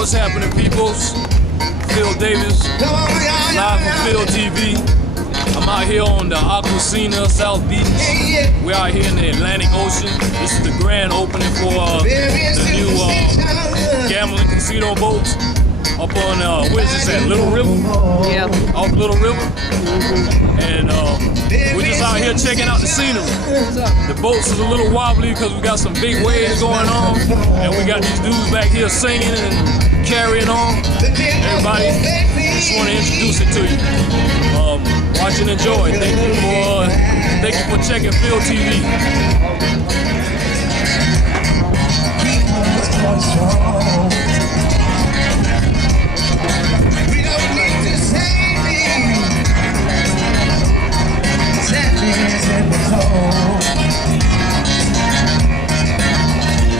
What's happening, peoples? Phil Davis, live from Phil TV. I'm out here on the Aquafina South Beach. We're out here in the Atlantic Ocean. This is the grand opening for the new gambling casino boats up on, where is this at? Little River? Yeah. Off Little River. And we're just out here checking out the scenery. The boats is a little wobbly because we got some big waves going on. And we got these dudes back here singing and carrying on. Everybody, just want to introduce it to you. Watch and enjoy. Thank you for checking Phil TV.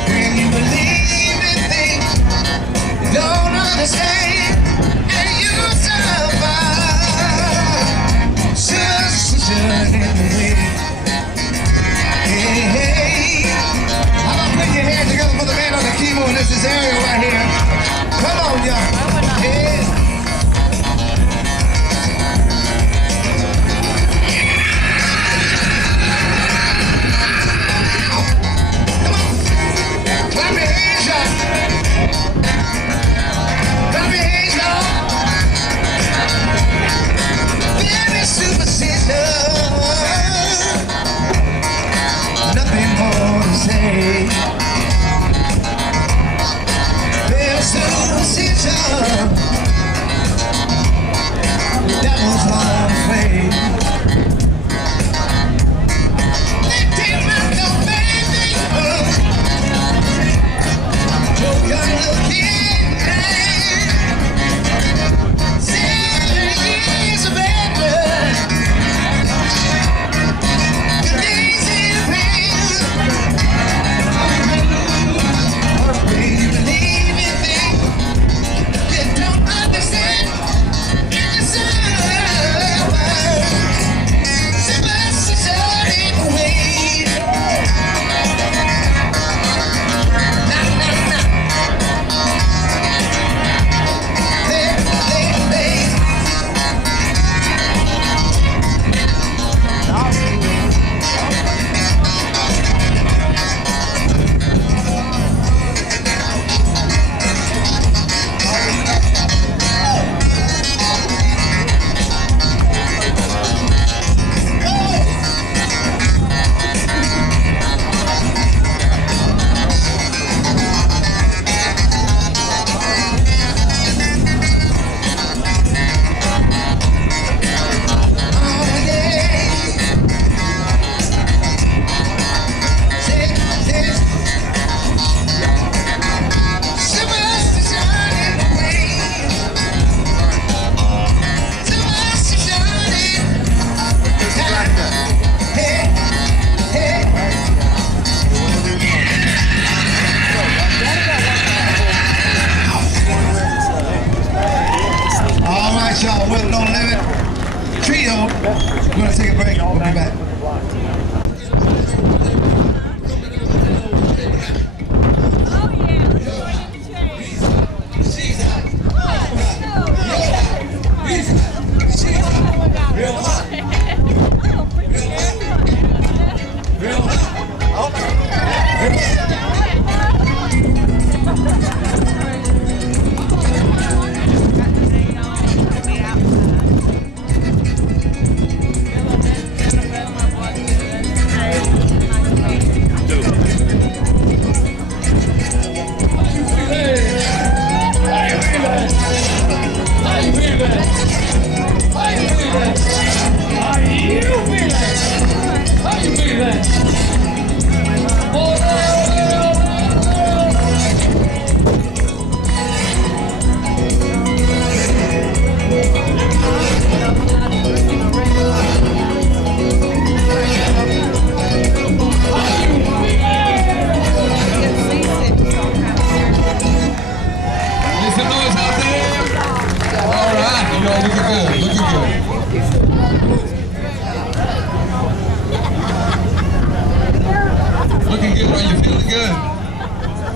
When you believe in things you don't understand, and you survive, just in the way. Hey, hey. How about putting your hands together for the man on the keyboard? This is Ariel right here. Come on, y'all. Yeah. Y'all, Will Don't Limit Trio. We're gonna take a break. We'll be back.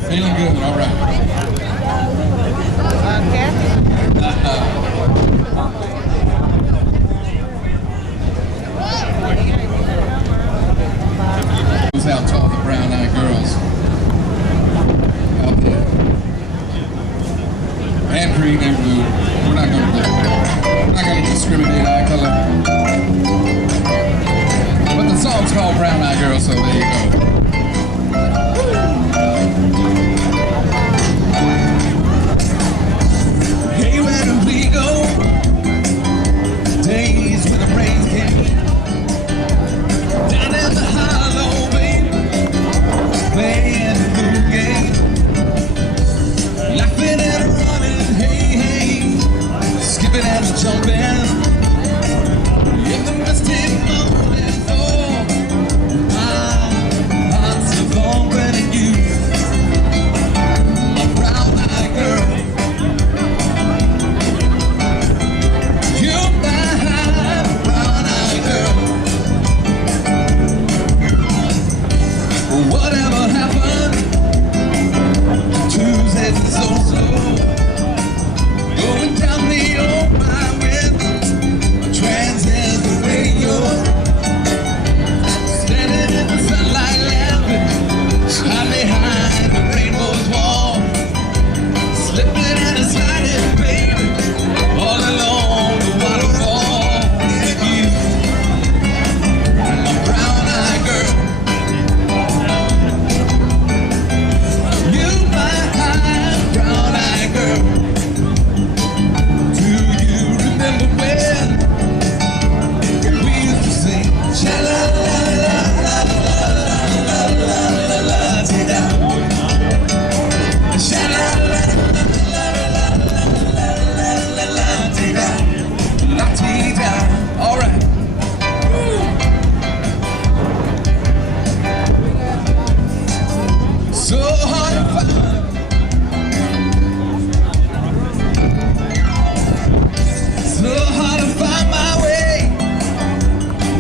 Feeling good, all right. and green and blue. We're not gonna discriminate eye color. But the song's called Brown Eyed Girl, so there you go. Hey, where do we go? Days when the rain came down in the hollow, baby, playing the blue game, laughing and running, hey, hey, skipping and jumping in the misty morning. Oh, my heart's so open at you, my brown-eyed girl. You're my brown-eyed girl. Whatever happened, Tuesdays is so slow. Going down the old byway, a trance is the radio. Standing in the sunlight laughing, hide behind the rainbow's wall. Slipping and sliding, baby, all along the waterfall. With you, my brown-eyed girl. You, my brown-eyed girl. Do you remember when we used to sing sha-la-la-la-la-la-la-la-la-la-la, sha-la-la-la-la-la-la-la-la-la-la-la. All right. So hard to find, so hard to find my way.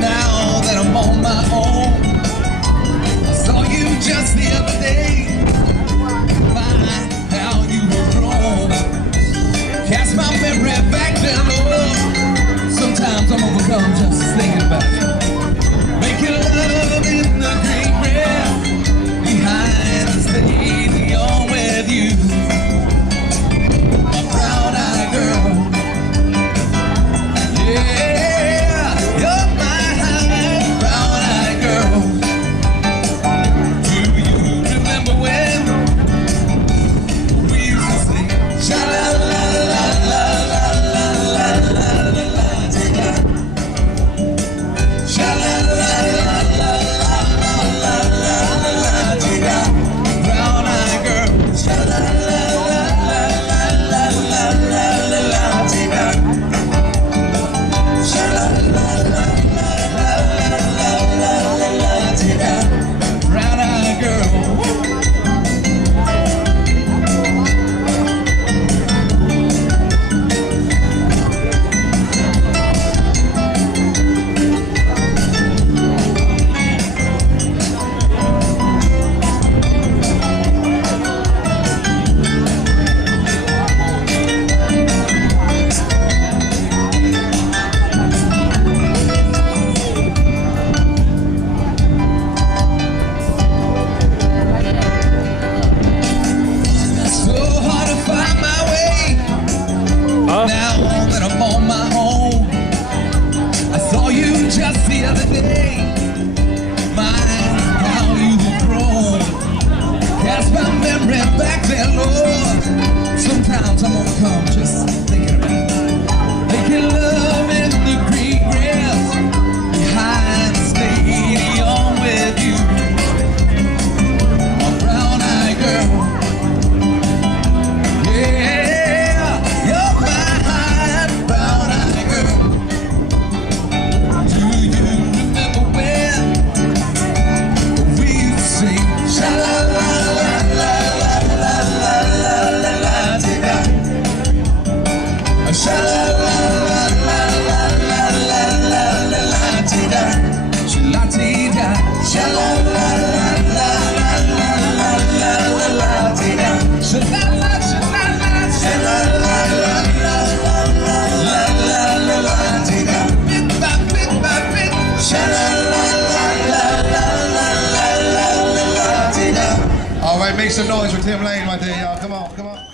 Now that I'm on my own, I saw you just the other day. My, how you were grown. Cast my memory back then, Lord. Sometimes I'm overcome just thinking about you. Making love in the green grass behind the stadium with you, my brown-eyed girl. Yeah, you're my brown-eyed girl. Do you remember when we used to sing sha-la-la-la-la-la-la-la-la-la-la, sha-la-la-la-la-la-la-la-la-la-la, brown-eyed girl, brown-eyed girl. Now that I'm on my own, I saw you just the other day. My, how you've grown. Cast my memory back there, Lord. Sometimes I'm overcome just thinking about it. Making love in the green grass behind the stadium with you, my brown-eyed girl. Yeah. All right, make some noise for Tim Lane right there, y'all. Come on, come on.